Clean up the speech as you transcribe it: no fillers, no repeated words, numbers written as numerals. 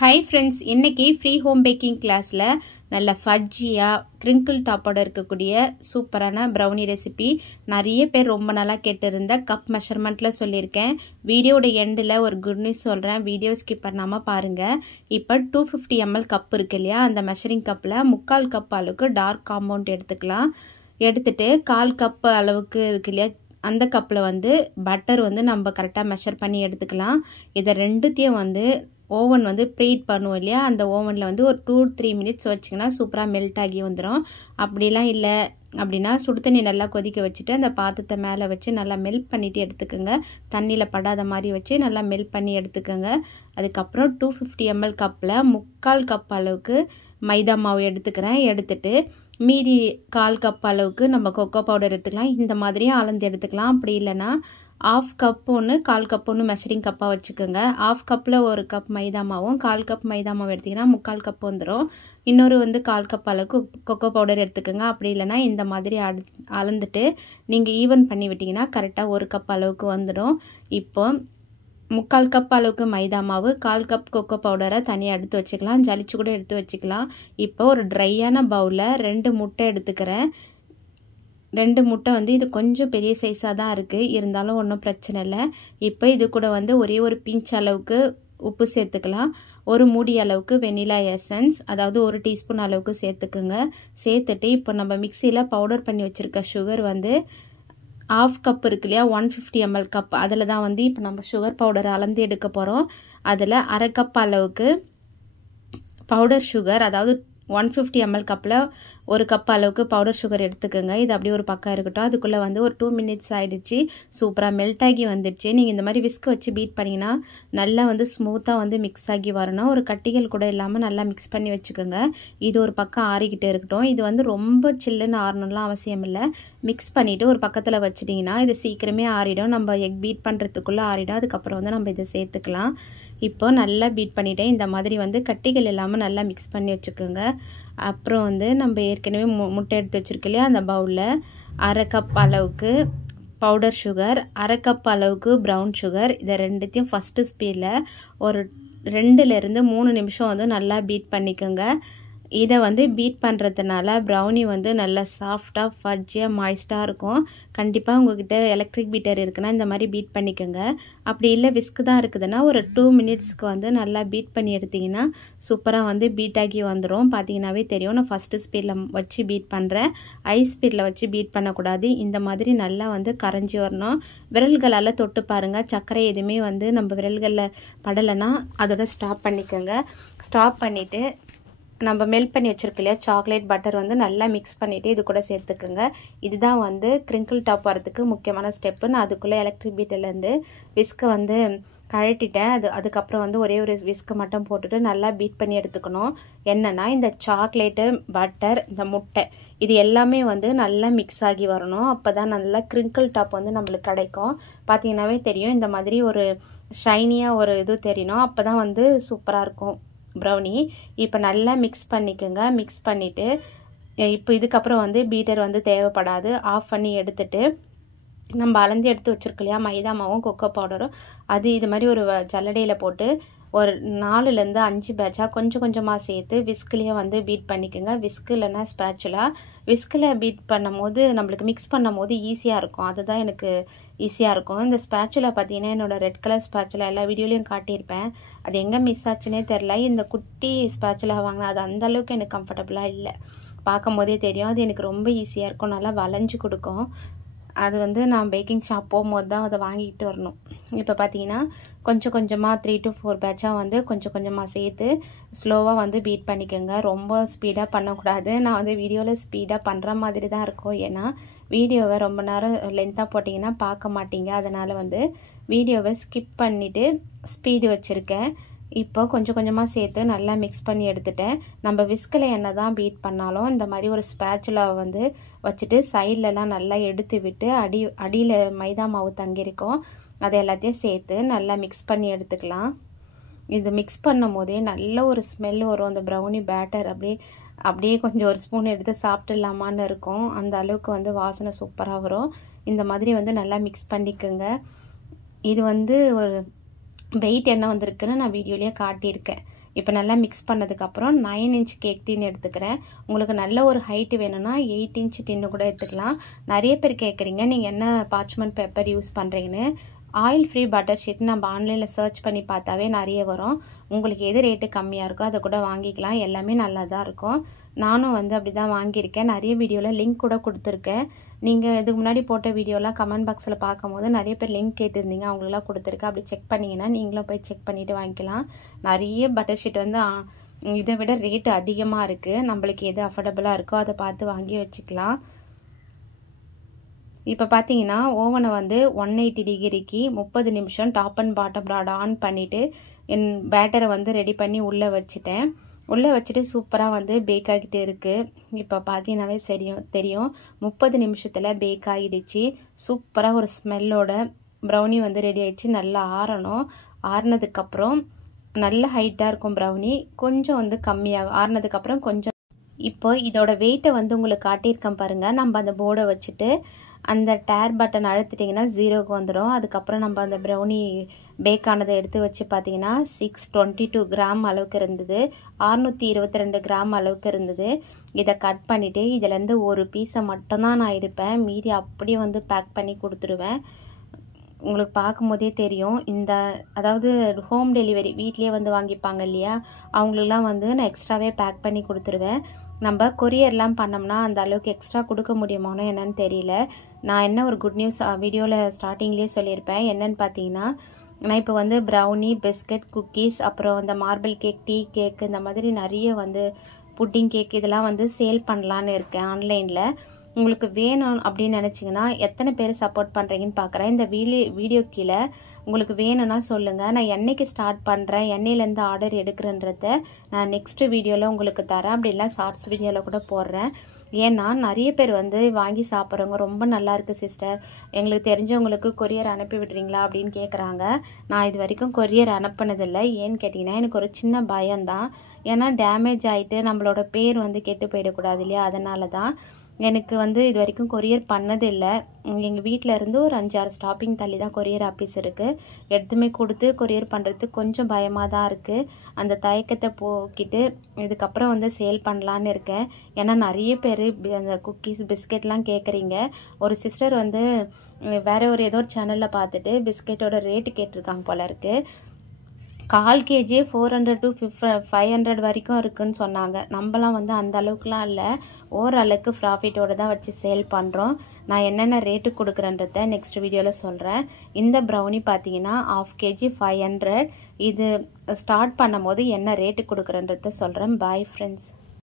Hi friends, இன்னைக்கு free home packing கிளாஸில் நல்ல ஃபஜ்ஜியாக கிரிங்கிள் டாப்போட இருக்கக்கூடிய சூப்பரான ப்ரௌனி ரெசிபி நிறைய பேர் ரொம்ப நாளாக கேட்டிருந்த கப் மெஷர்மெண்ட்டில் சொல்லியிருக்கேன். வீடியோட எண்டில் ஒரு குட் நியூஸ் சொல்கிறேன், வீடியோ ஸ்கிப் பண்ணாமல் பாருங்கள். இப்போ 250 ml கப் இருக்கு இல்லையா, அந்த மெஷரிங் கப்பில் 3/4 கப் அளவுக்கு டார்க் காம்பவுண்ட் எடுத்துக்கலாம். எடுத்துட்டு 1/4 கப் அளவுக்கு இருக்கு இல்லையா, அந்த கப்பில் பட்டர் நம்ம கரெக்டாக மெஷர் பண்ணி எடுத்துக்கலாம். இதை ரெண்டுத்தையும் ஓவன் ப்ரீட் பண்ணுவோம் இல்லையா, அந்த ஓவனில் ஒரு 2-3 மினிட்ஸ் வச்சிங்கன்னா சூப்பராக மெல்ட் ஆகி வந்துடும். அப்படிலாம் இல்லை அப்படின்னா சுடு தண்ணி நல்லா கொதிக்க வச்சுட்டு அந்த பாத்திரத்தை மேலே வச்சு நல்லா மெல்ட் பண்ணிவிட்டு எடுத்துக்கோங்க. தண்ணியில் படாத மாதிரி வச்சு நல்லா மெல்ட் பண்ணி எடுத்துக்கோங்க. அதுக்கப்புறம் 250 ml கப்பில் 3/4 கப் அளவுக்கு மைதா மாவு எடுத்துக்கிறேன். எடுத்துட்டு மீதி 1/4 கப் அளவுக்கு நம்ம கொக்கோ பவுடர் எடுத்துக்கலாம். இந்த மாதிரியும் அளந்து எடுத்துக்கலாம். அப்படி இல்லைன்னா 1/2 கப் ஒன்று 1/4 கப் ஒன்று மெஷரிங் கப்பாக வச்சுக்கோங்க. 1/2 கப்பில் 1 கப் மைதா மாவும் 1/4 கப் மைதா மாவு எடுத்திங்கன்னா 3/4 கப் வந்துடும். இன்னொரு 1/4 கப் அளவுக்கு கொக்கோ பவுடர் எடுத்துக்கோங்க. அப்படி இல்லைன்னா இந்த மாதிரி அளந்துட்டு நீங்கள் ஈவன் பண்ணி விட்டிங்கன்னா கரெக்டாக 1 கப் அளவுக்கு வந்துடும். இப்போ 3/4 கப் அளவுக்கு மைதா மாவு, 1/4 கப் கொக்கோ பவுடரை தனியாக எடுத்து வச்சுக்கலாம். ஜலிச்சு கூட எடுத்து வச்சுக்கலாம். இப்போ ஒரு ட்ரையான பவுலில் 2 முட்டை எடுத்துக்கிறேன். 2 முட்டை இது கொஞ்சம் பெரிய சைஸாக தான் இருக்குது, இருந்தாலும் ஒன்றும் பிரச்சனை இல்லை. இப்போ இது கூட ஒரே ஒரு பிஞ்ச் அளவுக்கு உப்பு சேர்த்துக்கலாம். ஒரு மூடி அளவுக்கு வெனிலா எசன்ஸ், அதாவது 1 டீஸ்பூன் அளவுக்கு சேர்த்துக்குங்க. சேர்த்துட்டு இப்போ நம்ம மிக்சியில் பவுடர் பண்ணி வச்சுருக்க சுகர் 1/2 கப் இருக்கு இல்லையா, 150 ml கப், அதில் தான் இப்போ நம்ம சுகர் பவுடரை அளந்து எடுக்க போகிறோம். அதில் 1/2 கப் அளவுக்கு பவுடர் சுகர், அதாவது 150 ml கப்பில் 1 கப் அளவுக்கு பவுடர் சுகர் எடுத்துக்கோங்க. இது அப்படியே ஒரு பக்கம் இருக்கட்டும். அதுக்குள்ளே ஒரு 2 மினிட்ஸ் ஆகிடுச்சு, சூப்பராக மெல்ட் ஆகி வந்துடுச்சு. நீங்கள் இந்த மாதிரி விஸ்க் வச்சு பீட் பண்ணிங்கன்னா நல்லா ஸ்மூத்தாக மிக்ஸ் ஆகி வரணும். ஒரு கட்டிகள் கூட இல்லாமல் நல்லா மிக்ஸ் பண்ணி வச்சுக்கோங்க. இது ஒரு பக்கம் ஆறிக்கிட்டே இருக்கட்டும். இது ரொம்ப சில்லுன்னு ஆறணும்லாம் அவசியம் இல்லை. மிக்ஸ் பண்ணிவிட்டு ஒரு பக்கத்தில் வச்சிட்டிங்கன்னா இது சீக்கிரமே ஆறிடும். நம்ம எக் பீட் பண்ணுறதுக்குள்ளே ஆறிடும். அதுக்கப்புறம் நம்ம இதை சேர்த்துக்கலாம். இப்போ நல்லா பீட் பண்ணிவிட்டேன். இந்த மாதிரி கட்டிகள் இல்லாமல் நல்லா மிக்ஸ் பண்ணி வச்சுக்கோங்க. அப்புறம் நம்ம ஏற்கனவே முட்டை எடுத்து வச்சுருக்கோம் இல்லையா, அந்த பவுலில் 1/2 கப் அளவுக்கு பவுடர் சுகர், 1/2 கப் அளவுக்கு ப்ரௌன் சுகர், இதை ரெண்டுத்தையும் ஃபஸ்ட்டு ஸ்பீடில் ஒரு 2லேருந்து 3 நிமிஷம் நல்லா பீட் பண்ணிக்கோங்க. இதை பீட் பண்ணுறதுனால ப்ரௌனி நல்லா சாஃப்டாக ஃபஜ்ஜியாக மாய்ஸ்டாக இருக்கும். கண்டிப்பாக உங்கள்கிட்ட எலக்ட்ரிக் பீட்டர் இருக்குன்னா இந்த மாதிரி பீட் பண்ணிக்கோங்க. அப்படி இல்லை விஸ்க் தான் இருக்குதுன்னா ஒரு 2 மினிட்ஸ்க்கு நல்லா பீட் பண்ணி எடுத்திங்கன்னா சூப்பராக பீட் ஆகி வந்துடும். பார்த்தீங்கன்னாவே தெரியும். நான் ஃபஸ்ட்டு ஸ்பீடில் வச்சு பீட் பண்ணுறேன். ஹை ஸ்பீடில் வச்சு பீட் பண்ணக்கூடாது. இந்த மாதிரி நல்லா கரைஞ்சி வரணும். விரல்களால் தொட்டு பாருங்கள். சர்க்கரை எதுவுமே நம்ம விரல்களில் படலைன்னா அதோட ஸ்டாப் பண்ணிக்கோங்க. ஸ்டாப் பண்ணிவிட்டு நம்ம மெல்ட் பண்ணி வச்சுருக்கோம் இல்லையா சாக்லேட் பட்டர் நல்லா மிக்ஸ் பண்ணிவிட்டு இது கூட சேர்த்துக்குங்க. இதுதான் கிரிங்கிள் டாப் வரதுக்கு முக்கியமான ஸ்டெப்பு. நான் அதுக்குள்ளே எலக்ட்ரிக் பீட்டர்லேருந்து விஸ்கை கழட்டிட்டேன். அதுக்கப்புறம் ஒரே ஒரு விஸ்கை மட்டும் போட்டுட்டு நல்லா பீட் பண்ணி எடுத்துக்கணும். என்னென்னா இந்த சாக்லேட்டு, பட்டர், இந்த முட்டை இது எல்லாமே நல்லா மிக்ஸ் ஆகி வரணும். அப்போ தான் நல்லா கிரிங்கிள் டாப் நம்மளுக்கு கிடைக்கும். பார்த்தீங்கன்னாவே தெரியும். இந்த மாதிரி ஒரு ஷைனியாக ஒரு இது தெரியணும். அப்போ தான் சூப்பராக இருக்கும் ப்ரௌனி. இப்போ நல்லா மிக்ஸ் பண்ணிக்கோங்க. மிக்ஸ் பண்ணிவிட்டு இப்போ இதுக்கப்புறம் பீட்டர் தேவைப்படாது. ஆஃப் பண்ணி எடுத்துட்டு நம்ம அளந்து எடுத்து வச்சுருக்கோம் இல்லையா மைதா மாவும் கொக்கோ பவுடரும், அது இது மாதிரி ஒரு ஜல்லடையில் போட்டு ஒரு 4லேருந்து 5 பேட்சாக கொஞ்சம் கொஞ்சமாக சேர்த்து விஸ்க்லேயே பீட் பண்ணிக்கோங்க. விஸ்க் இல்லைன்னா ஸ்பேச்சுலா. விஸ்கில் பீட் பண்ணும் போது நம்மளுக்கு மிக்ஸ் பண்ணும் போது ஈஸியாக இருக்கும். அதுதான் எனக்கு ஈஸியாக இருக்கும். இந்த ஸ்பேச்சுலா பார்த்தீங்கன்னா என்னோடய ரெட் கலர் ஸ்பேச்சுலா எல்லா வீடியோலையும் காட்டியிருப்பேன். அது எங்கே மிஸ் ஆச்சுன்னே தெரில. இந்த குட்டி ஸ்பேச்சுலா வாங்கினா அது அந்தளவுக்கு எனக்கு கம்ஃபர்டபுளாக இல்லை. பார்க்கும் போதே தெரியும். அது எனக்கு ரொம்ப ஈஸியாக இருக்கும், நல்லா வளைஞ்சு கொடுக்கும். அது நான் பேக்கிங் ஷாப் போகும்போது தான் அதை வாங்கிட்டு வரணும். இப்போ பார்த்தீங்கன்னா கொஞ்சம் கொஞ்சமாக 3 to 4 பேட்சாக கொஞ்சம் கொஞ்சமாக சேர்த்து ஸ்லோவாக பீட் பண்ணிக்கோங்க. ரொம்ப ஸ்பீடாக பண்ணக்கூடாது. நான் வீடியோவில் ஸ்பீடாக பண்ணுற மாதிரி தான் இருக்கும். ஏன்னா வீடியோவை ரொம்ப நேரம் லென்த்தாக போட்டிங்கன்னா பார்க்க மாட்டீங்க. அதனால் வீடியோவை ஸ்கிப் பண்ணிவிட்டு ஸ்பீடு வச்சுருக்கேன். இப்போ கொஞ்சம் கொஞ்சமாக சேர்த்து நல்லா மிக்ஸ் பண்ணி எடுத்துட்டேன். நம்ம விஸ்கில் என்ன தான் பீட் பண்ணாலும் இந்த மாதிரி ஒரு ஸ்பேச்சுலா வச்சுட்டு சைட்லலாம் நல்லா எடுத்து விட்டு அடியில் மைதா மாவு தங்கியிருக்கும் அதை எல்லாத்தையும் சேர்த்து நல்லா மிக்ஸ் பண்ணி எடுத்துக்கலாம். இது மிக்ஸ் பண்ணும் போதே நல்ல ஒரு ஸ்மெல் வரும். அந்த ப்ரௌனி பேட்டர் அப்படியே கொஞ்சம் ஒரு ஸ்பூன் எடுத்து சாப்பிட்டுலாமான்னு இருக்கும். அந்த அளவுக்கு வாசனை சூப்பராக வரும். இந்த மாதிரி நல்லா மிக்ஸ் பண்ணிக்கோங்க. இது ஒரு வெயிட் என்ன வந்திருக்குன்னு நான் வீடியோலேயே காட்டியிருக்கேன். இப்போ நல்லா மிக்ஸ் பண்ணதுக்கப்புறம் 9 இன்ச் கேக் டின் எடுத்துக்கிறேன். உங்களுக்கு நல்ல ஒரு ஹைட்டு வேணும்னா 8 இன்ச் டின்னு கூட எடுத்துக்கலாம். நிறைய பேர் கேட்குறீங்க நீங்கள் என்ன பார்ச்மெண்ட் பேப்பர் யூஸ் பண்ணுறீங்கன்னு. ஆயில் ஃப்ரீ பட்டர் ஷீட் நம்ம ஆன்லைனில் சர்ச் பண்ணி பார்த்தாவே நிறைய வரும். உங்களுக்கு எது ரேட்டு கம்மியாக இருக்கோ அதை கூட வாங்கிக்கலாம். எல்லாமே நல்லா தான் இருக்கும். நானும் அப்படி தான் வாங்கியிருக்கேன். நிறைய வீடியோவில் லிங்க் கூட கொடுத்துருக்கேன். நீங்கள் இதுக்கு முன்னாடி போட்ட வீடியோலாம் கமெண்ட் பாக்ஸில் பார்க்கும்போது நிறைய பேர் லிங்க் கேட்டிருந்தீங்க, அவங்களெலாம் கொடுத்துருக்கேன். அப்படி செக் பண்ணிங்கன்னா நீங்களும் போய் செக் பண்ணிவிட்டு வாங்கிக்கலாம். நிறைய பட்டர் ஷீட் இதை விட ரேட்டு அதிகமாக இருக்குது. நம்மளுக்கு எது அஃபோர்டபுளாக இருக்கோ அதை பார்த்து வாங்கி வச்சுக்கலாம். இப்போ பார்த்தீங்கன்னா ஓவனை 180 டிகிரிக்கு 30 நிமிஷம் top and bottom rod on பண்ணிவிட்டு என் பேட்டரை ரெடி பண்ணி உள்ளே வச்சுட்டேன். உள்ளே வச்சுட்டு சூப்பராக பேக் ஆகிட்டு இருக்குது. இப்போ பார்த்தீங்கன்னாவே தெரியும் 30 நிமிஷத்தில் பேக் ஆகிடுச்சு. சூப்பராக ஒரு ஸ்மெல்லோட ப்ரௌனி ரெடி ஆகிடுச்சு. நல்லா ஆறணும். ஆறினதுக்கப்புறம் நல்ல ஹைட்டாக இருக்கும் ப்ரௌனி. கொஞ்சம் கம்மியாகும். ஆறினதுக்கப்புறம் கொஞ்சம். இப்போ இதோட வெயிட்டை உங்களுக்கு காட்டியிருக்கேன் பாருங்கள். நம்ம அந்த போர்டை வச்சுட்டு அந்த டேர் பட்டன் அழுத்திட்டிங்கன்னா 0க்கு வந்துடும். அதுக்கப்புறம் நம்ம அந்த ப்ரௌனி பேக் ஆனதை எடுத்து வச்சு பார்த்தீங்கன்னா 622 கிராம் அளவுக்கு இருந்தது. 622 கிராம் அளவுக்கு இருந்தது. இதை கட் பண்ணிவிட்டு இதிலேருந்து ஒரு பீஸை மட்டும்தான் நான் எடுப்பேன். மீதி அப்படியே பேக் பண்ணி கொடுத்துருவேன். உங்களுக்கு பார்க்கும்போதே தெரியும். அதாவது ஹோம் டெலிவரி வீட்லேயே வாங்கிப்பாங்க இல்லையா, அவங்களுக்குலாம் நான் எக்ஸ்ட்ராவே பேக் பண்ணி கொடுத்துருவேன். நம்ம கொரியர்லாம் பண்ணோம்னா அந்த அளவுக்கு எக்ஸ்ட்ரா கொடுக்க முடியுமானோ என்னன்னு தெரியல. நான் என்ன ஒரு குட் நியூஸ் வீடியோவில் ஸ்டார்டிங்லேயே சொல்லியிருப்பேன். என்னன்னு பார்த்தீங்கன்னா, நான் இப்போ ப்ரௌனி, பிஸ்கட், குக்கீஸ், அப்புறம் இந்த மார்பிள் கேக், டீ கேக், இந்த மாதிரி நிறைய புட்டிங் கேக் இதெல்லாம் சேல் பண்ணலான்னு இருக்கேன் ஆன்லைனில். உங்களுக்கு வேணும் அப்படின்னு நினச்சிங்கன்னா எத்தனை பேர் சப்போர்ட் பண்ணுறீங்கன்னு பார்க்குறேன். இந்த வீடியோ கீழே உங்களுக்கு வேணும்னா சொல்லுங்கள். நான் என்னைக்கு ஸ்டார்ட் பண்ணுறேன், என்னையிலேருந்து ஆர்டர் எடுக்கிறேன்றத நான் நெக்ஸ்ட் வீடியோவில் உங்களுக்கு தரேன். அப்படி இல்லை ஷார்ட்ஸ் வீடியோவில் கூட போடுறேன். ஏன்னா நிறைய பேர் வாங்கி சாப்பிட்றவங்க ரொம்ப நல்லா இருக்குது சிஸ்டர், எங்களுக்கு தெரிஞ்சவங்களுக்கு கொரியர் அனுப்பி விடுறீங்களா அப்படின்னு கேட்குறாங்க. நான் இது வரைக்கும் கொரியர் அனுப்பினதில்லை. ஏன்னு கேட்டிங்கன்னா எனக்கு ஒரு சின்ன பயம்தான். ஏன்னா டேமேஜ் ஆகிட்டு நம்மளோட பேர் கெட்டு போயிடக்கூடாது இல்லையா, அதனால தான் எனக்கு இது வரைக்கும் கொரியர் பண்ணதில்லை. எங்கள் வீட்டில் இருந்து ஒரு 5-6 ஸ்டாப்பிங் தள்ளி தான் கொரியர் ஆஃபீஸ் இருக்குது. எடுத்துமே கொடுத்து கொரியர் பண்ணுறதுக்கு கொஞ்சம் பயமாக தான் இருக்குது. அந்த தயக்கத்தை போக்கிட்டு இதுக்கப்புறம் சேல் பண்ணலான்னு இருக்கேன். ஏன்னா நிறைய பேர் அந்த குக்கீஸ், பிஸ்கெட்லாம் கேட்குறீங்க. ஒரு சிஸ்டர் வேறு ஏதோ ஒரு சேனலில் பார்த்துட்டு பிஸ்கெட்டோட ரேட்டு கேட்டிருக்காங்க போல இருக்குது. 1/4 kg 400 to 500 வரைக்கும் இருக்குன்னு சொன்னாங்க. நம்மலாம் அந்த அளவுக்குலாம் இல்லை, ஓரளவுக்கு ப்ராஃபிட்டோடு தான் வச்சு சேல் பண்ணுறோம். நான் என்னென்ன ரேட்டு கொடுக்குறேன்றத நெக்ஸ்ட் வீடியோவில் சொல்கிறேன். இந்த ப்ரௌனி பார்த்தீங்கன்னா 1/2 kg 500. இது ஸ்டார்ட் பண்ணும் போது என்ன ரேட்டு கொடுக்குறேன்றத சொல்கிறேன். Bye friends.